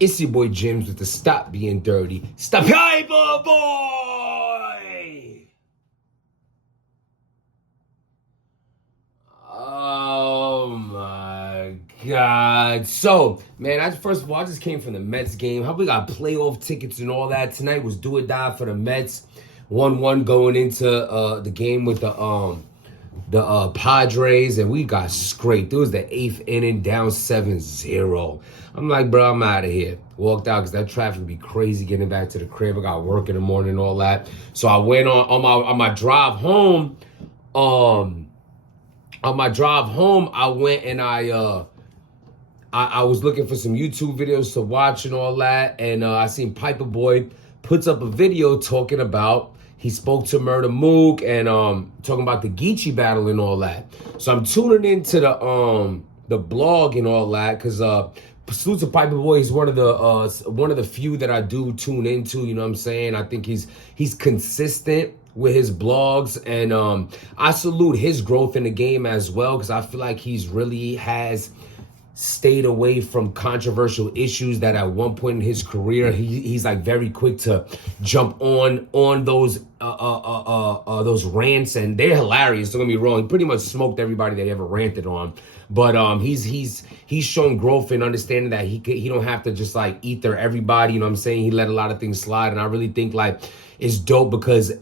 It's your boy James with the Stop Being Dirty. Stop Piperboy! Oh my God. So, man, first of all, I just came from the Mets game. How we got playoff tickets and all that. Tonight was do or die for the Mets. 1-1 going into the game with the Padres, and we got scraped. It was the 8th inning, down 7-0. I'm like, bro, I'm out of here. Walked out because that traffic would be crazy getting back to the crib. I got work in the morning and all that. So I went on my drive home. On my drive home, I went and I was looking for some YouTube videos to watch and all that, and I seen Piperboy puts up a video talking about he spoke to Murdamook and talking about the Geechee battle and all that. So I'm tuning into the blog and all that because salute to Piperboy. He's one of the few that I do tune into. You know what I'm saying? I think he's consistent with his blogs, and I salute his growth in the game as well because I feel like he's really has stayed away from controversial issues that at one point in his career he's like very quick to jump on those rants, and they're hilarious. Don't get me wrong, he pretty much smoked everybody that he ever ranted on, but he's shown growth in understanding that he don't have to just like ether everybody. You know what I'm saying? He let a lot of things slide, and I really think like it's dope because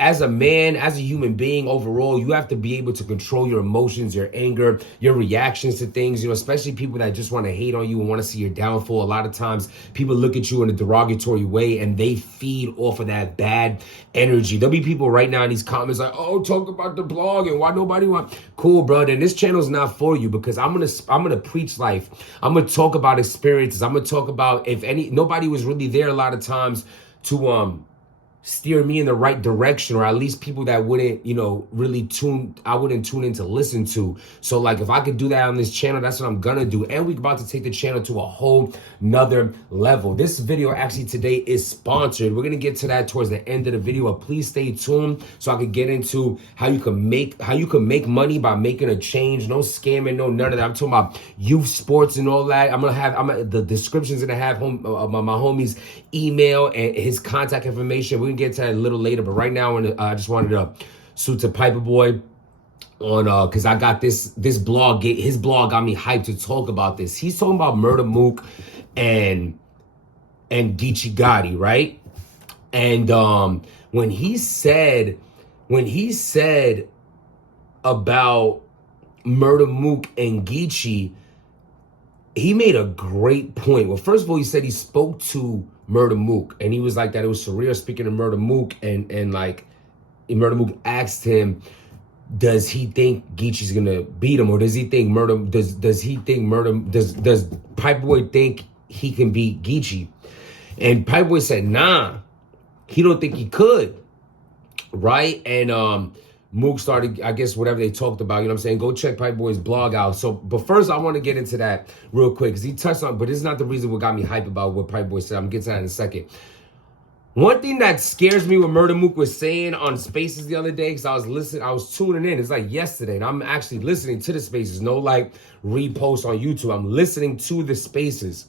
as a man, as a human being overall, you have to be able to control your emotions, your anger, your reactions to things, you know, especially people that just want to hate on you and want to see your downfall. A lot of times people look at you in a derogatory way and they feed off of that bad energy. There'll be people right now in these comments like, oh, talk about the blog and why nobody want. Cool, bro. Then this channel is not for you because I'm gonna preach life. I'm gonna talk about experiences. I'm gonna talk about nobody was really there a lot of times to steer me in the right direction, or at least people that wouldn't, you know, I wouldn't tune in to listen to. So like if I could do that on this channel, that's what I'm gonna do. And we're about to take the channel to a whole nother level. This video actually today is sponsored. We're gonna get to that towards the end of the video, but please stay tuned so I can get into how you can make money by making a change. No scamming, no none of that. I'm talking about youth sports and all that. The description's gonna have my homie's email and his contact information. We're gonna get to that a little later, but right now I just wanted to salute to Piperboy on because I got this blog. His blog got me hyped to talk about this. He's talking about Murdamook and Geechee Gotti, right? And when he said about Murdamook and Geechee, he made a great point. Well, first of all, he said he spoke to Murdamook, and he was like that it was surreal speaking to Murdamook, and like Murdamook asked him, does he think Geechee's gonna beat him, or does Piperboy think he can beat Geechee? And Piperboy said, nah, he don't think he could, right? And Mook started, I guess, whatever they talked about, you know what I'm saying? Go check Piperboy's blog out. So, but first I want to get into that real quick because he touched on, but this is not the reason what got me hype about what Piperboy said. I'm getting to that in a second. One thing that scares me what Murdamook was saying on Spaces the other day, because I was tuning in. It's like yesterday, and I'm actually listening to the Spaces. No like repost on YouTube. I'm listening to the Spaces.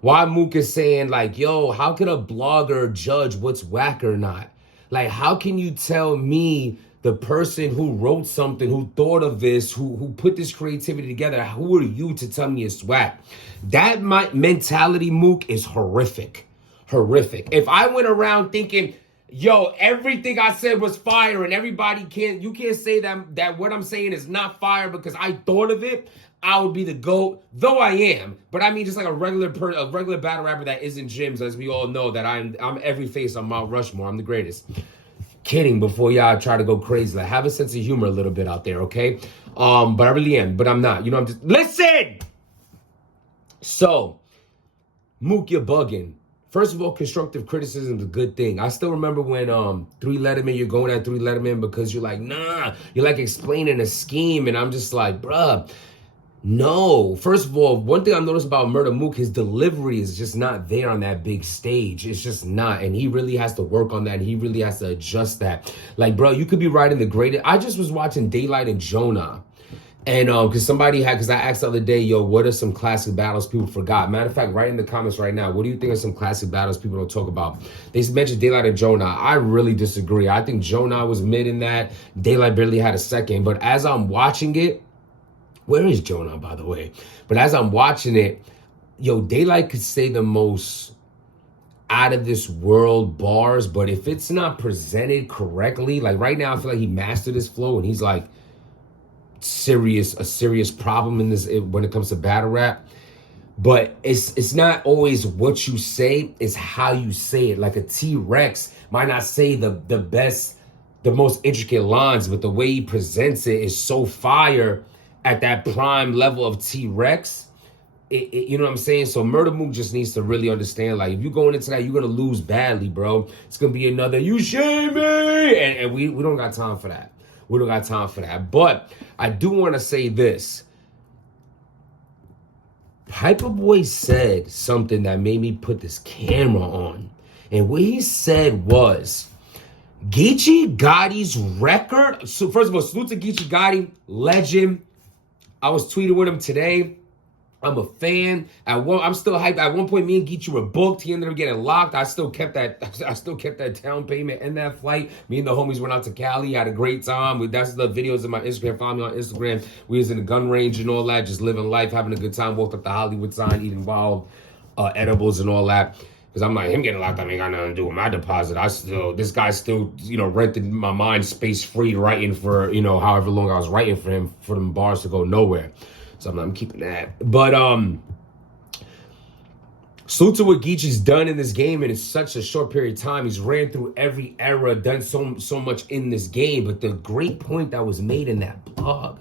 Why Mook is saying like, yo, how could a blogger judge what's whack or not? Like, how can you tell me, the person who wrote something, who thought of this, who put this creativity together, who are you to tell me it's whack? That mentality, Mook, is horrific. Horrific. If I went around thinking, yo, everything I said was fire and you can't say that what I'm saying is not fire because I thought of it, I would be the GOAT, though I am. But I mean, just like a regular battle rapper that isn't Jim's, as we all know that I'm every face on Mount Rushmore. I'm the greatest. Kidding, before y'all try to go crazy. Like, have a sense of humor a little bit out there, okay? But I really am, but I'm not. You know, I'm just, listen! So, Mook, you're bugging. First of all, constructive criticism is a good thing. I still remember when 3 Letterman, you're going at 3 Letterman because you're like, nah, you're like explaining a scheme, and I'm just like, bruh, no. First of all, one thing I've noticed about Murdamook, his delivery is just not there on that big stage. It's just not. And he really has to work on that. He really has to adjust that. Like, bro, you could be writing the greatest. I just was watching Daylight and Jonah. And because somebody had, because I asked the other day, yo, what are some classic battles people forgot? Matter of fact, right in the comments right now, what do you think are some classic battles people don't talk about? They mentioned Daylight and Jonah. I really disagree. I think Jonah was mid in that. Daylight barely had a second. But as I'm watching it, where is Jonah, by the way? But as I'm watching it, yo, Daylight could say the most out of this world bars, but if it's not presented correctly, like right now, I feel like he mastered his flow and he's like, a serious problem in this when it comes to battle rap. But it's not always what you say, it's how you say it. Like a T-Rex might not say the best, the most intricate lines, but the way he presents it is so fire at that prime level of T-Rex. You know what I'm saying? So Murdamook just needs to really understand, like, if you're going into that, you're gonna lose badly, bro. It's gonna be another you shame me, and we don't got time for that. We don't got time for that. But I do want to say this. Piperboy said something that made me put this camera on. And what he said was, Geechee Gotti's record. So first of all, salute to Geechee Gotti, legend. I was tweeting with him today. I'm a fan. I'm still hyped. At one point, me and Geechee were booked. He ended up getting locked. I still kept that down payment and that flight. Me and the homies went out to Cali. Had a great time. That's the videos in my Instagram. Follow me on Instagram. We was in the gun range and all that, just living life, having a good time. Walked up the Hollywood sign, eating wild edibles and all that. Because I'm like, him getting locked up ain't got nothing to do with my deposit. This guy's still, rented my mind space free, writing for, however long I was writing for him, for them bars to go nowhere. So I'm keeping that. But salute to what Geechee's done in this game, and in such a short period of time. He's ran through every era, done so much in this game. But the great point that was made in that blog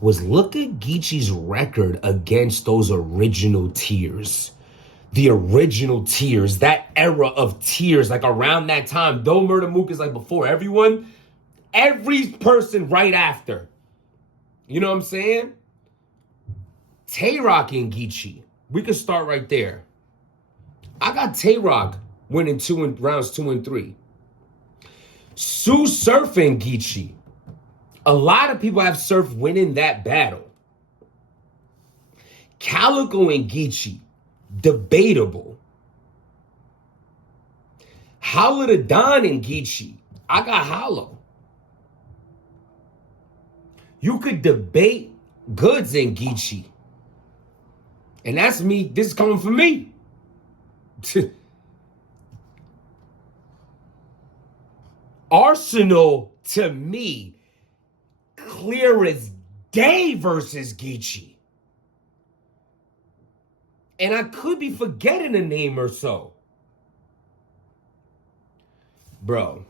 was, look at Geechee's record against those original tiers. The original tiers, that era of tiers, like around that time. Though Murdamook is like before everyone, every person right after. You know what I'm saying? Tay-Rock and Geechee. We could start right there. I got Tay-Rock winning rounds 2 and 3. Sue Surf and Geechee. A lot of people have Surf winning that battle. Calico and Geechee. Debatable. Hollow the Don and Geechee. I got Hollow. You could debate Goods and Geechee. And that's me. This is coming from me. Arsenal, to me, clear as day versus Geechee. And I could be forgetting a name or so. Bro,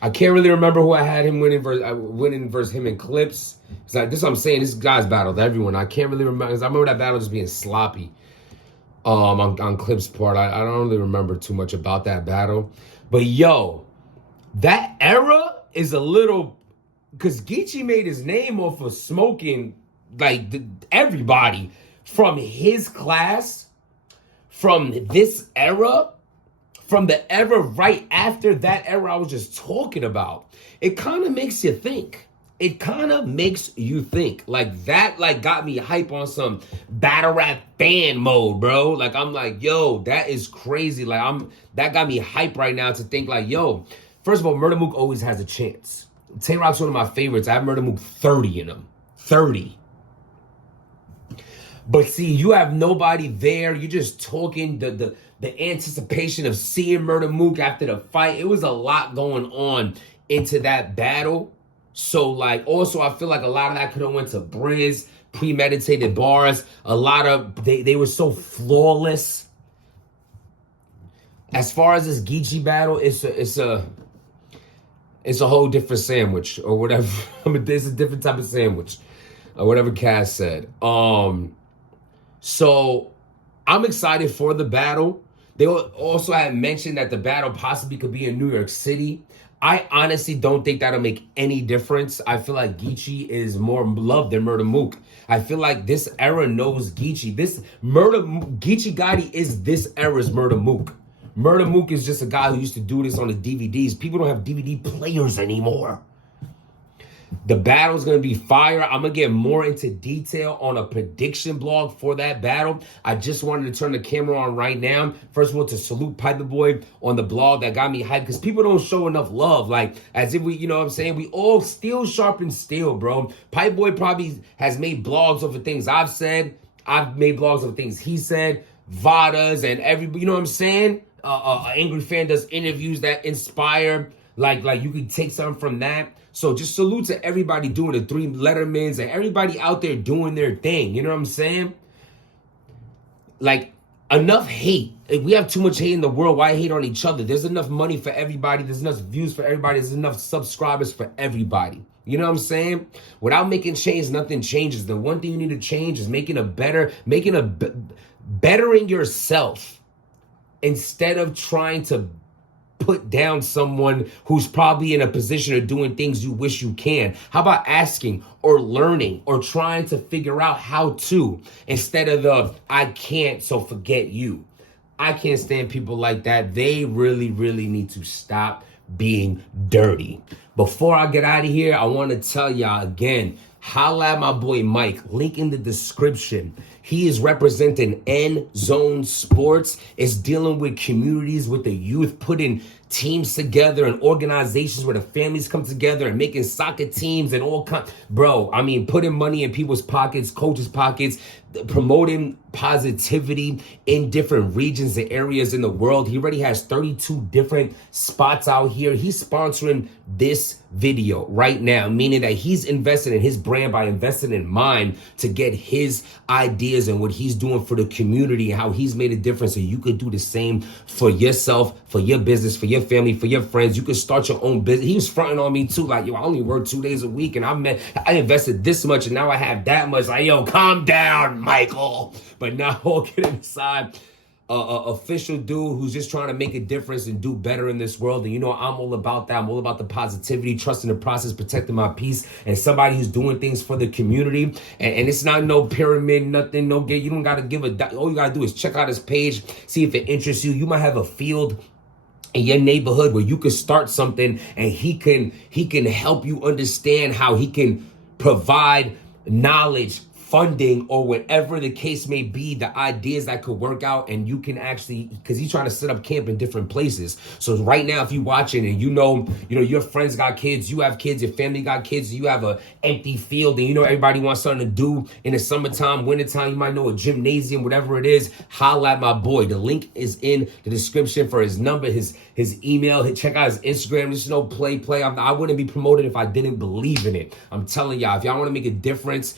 I can't really remember who I had him winning versus him in Clips. This is what I'm saying. This guy's battled everyone. I can't really remember, because I remember that battle just being sloppy on Clips' part. I don't really remember too much about that battle. But yo, that era is a little, because Geechee made his name off of smoking like everybody from his class, from this era, from the era right after that era I was just talking about. It kind of makes you think. It kind of makes you think. Like, that got me hype on some battle rap fan mode, bro. Like, I'm like, yo, that is crazy. Like, that got me hype right now to think like, yo, first of all, Murdamook always has a chance. Tay-Rock's one of my favorites. I have Murdamook 30 in him. 30. But see, you have nobody there. You're just talking the anticipation of seeing Murdamook after the fight. It was a lot going on into that battle. So, like, also, I feel like a lot of that could have went to Briz, premeditated bars. A lot of, they were so flawless. As far as this Geechee battle, it's a whole different sandwich or whatever. I mean, it's a different type of sandwich or whatever Cass said. So I'm excited for the battle. They also had mentioned that the battle possibly could be in New York City. I honestly don't think that'll make any difference. I feel like Geechee is more loved than Murdamook. I feel like this era knows Geechee. Geechee Gotti is this era's Murdamook. Murdamook is just a guy who used to do this on the DVDs. People don't have DVD players anymore. The battle's going to be fire. I'm going to get more into detail on a prediction blog for that battle. I just wanted to turn the camera on right now. First of all, to salute Piperboy on the blog that got me hyped, because people don't show enough love. Like, as if we, you know what I'm saying? We all steel sharpen steel, bro. Piperboy probably has made blogs over things I've said. I've made blogs over things he said. Vadas and everybody, you know what I'm saying? Angry Fan does interviews that inspire. Like you could take something from that. So just salute to everybody doing the 3 Lettermans and everybody out there doing their thing. You know what I'm saying? Like, enough hate. We have too much hate in the world. Why hate on each other? There's enough money for everybody. There's enough views for everybody. There's enough subscribers for everybody. You know what I'm saying? Without making change, nothing changes. The one thing you need to change is bettering yourself instead of trying to put down someone who's probably in a position of doing things you wish you can. How about asking or learning or trying to figure out how to, instead of the I can't, so forget you. I can't stand people like that. They really, really need to stop being dirty. Before I get out of here, I want to tell y'all again, holla at my boy Mike, link in the description. He is representing End Zone Sports. It's dealing with communities, with the youth, putting teams together and organizations where the families come together and making soccer teams and all kinds. Bro, I mean, putting money in people's pockets, coaches' pockets, promoting positivity in different regions and areas in the world. He already has 32 different spots out here. He's sponsoring this video right now, meaning that he's invested in his brand by investing in mine to get his ideas and what he's doing for the community and how he's made a difference. So you could do the same for yourself, for your business, for your family, for your friends. You could start your own business. He was fronting on me too. Like, yo, I only work 2 days a week and I invested this much and now I have that much. Like, yo, calm down, Michael. But now all kidding aside, official dude who's just trying to make a difference and do better in this world. And you know, I'm all about that. I'm all about the positivity, trusting the process, protecting my peace, and somebody who's doing things for the community. And it's not no pyramid, nothing, no get. You don't got to give all you got to do is check out his page, see if it interests you. You might have a field in your neighborhood where you could start something and he can help you understand how he can provide knowledge, funding, or whatever the case may be, the ideas that could work out. And you can actually, because he's trying to set up camp in different places. So right now, if you're watching and you know your friends got kids, you have kids, your family got kids, you have a empty field, and you know everybody wants something to do in the summertime, wintertime, you might know a gymnasium, whatever it is, holla at my boy. The link is in the description for his number, his email. Check out his Instagram. There's no play. I wouldn't be promoted if I didn't believe in it. I'm telling y'all, if y'all want to make a difference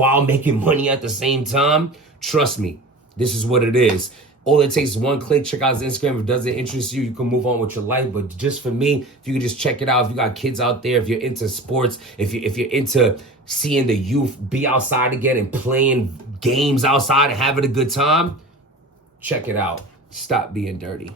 while making money at the same time, trust me, this is what it is. All it takes is one click. Check out his Instagram. If it doesn't interest you, you can move on with your life. But just for me, if you can just check it out, if you got kids out there, if you're into sports, if you're into seeing the youth be outside again and playing games outside and having a good time, check it out. Stop being dirty.